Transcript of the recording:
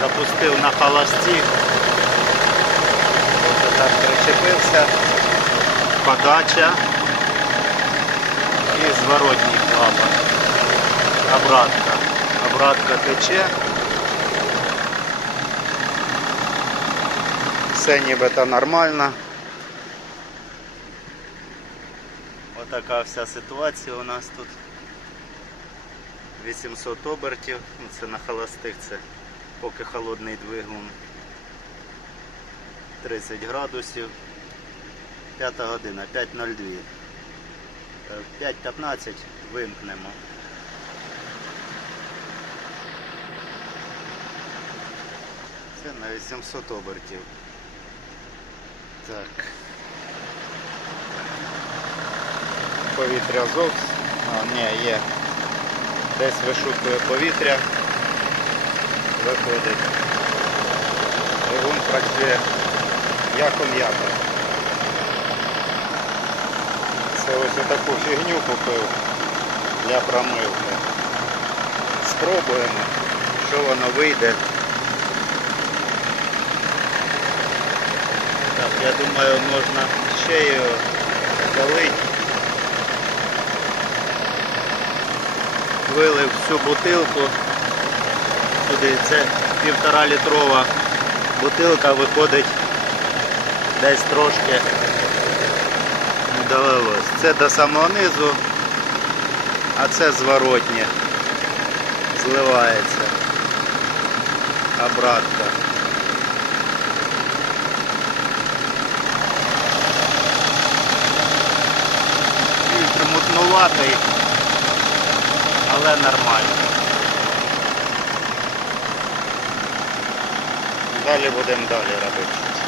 Запустив на холості. Ось так причепився. Подача. І зворотній клапан. Обратка. Обратка тече. Все нібито нормально. Отака вся ситуація у нас тут. 800 обертів, ну це на холостих, це поки холодний двигун. 30 градусів. 5 година, 5.02. Е, 5.15 вимкнемо. Це на 800 обертів. Так. Повітря зовсім. А, ні, є. Десь вишукує повітря. Виходить. Двигун працює м'яко-м'яко. Це ось таку фігню купив для промивки. Спробуємо, що воно вийде. Так, я думаю, можна ще його залити. Вилив всю бутилку. Туди це півтора літрова бутилка виходить десь трошки не. Це до самого низу, а це зворотнє. Зливається. Обратка. Фільтр мутнуватий, але нормально. Далі будемо далі робити.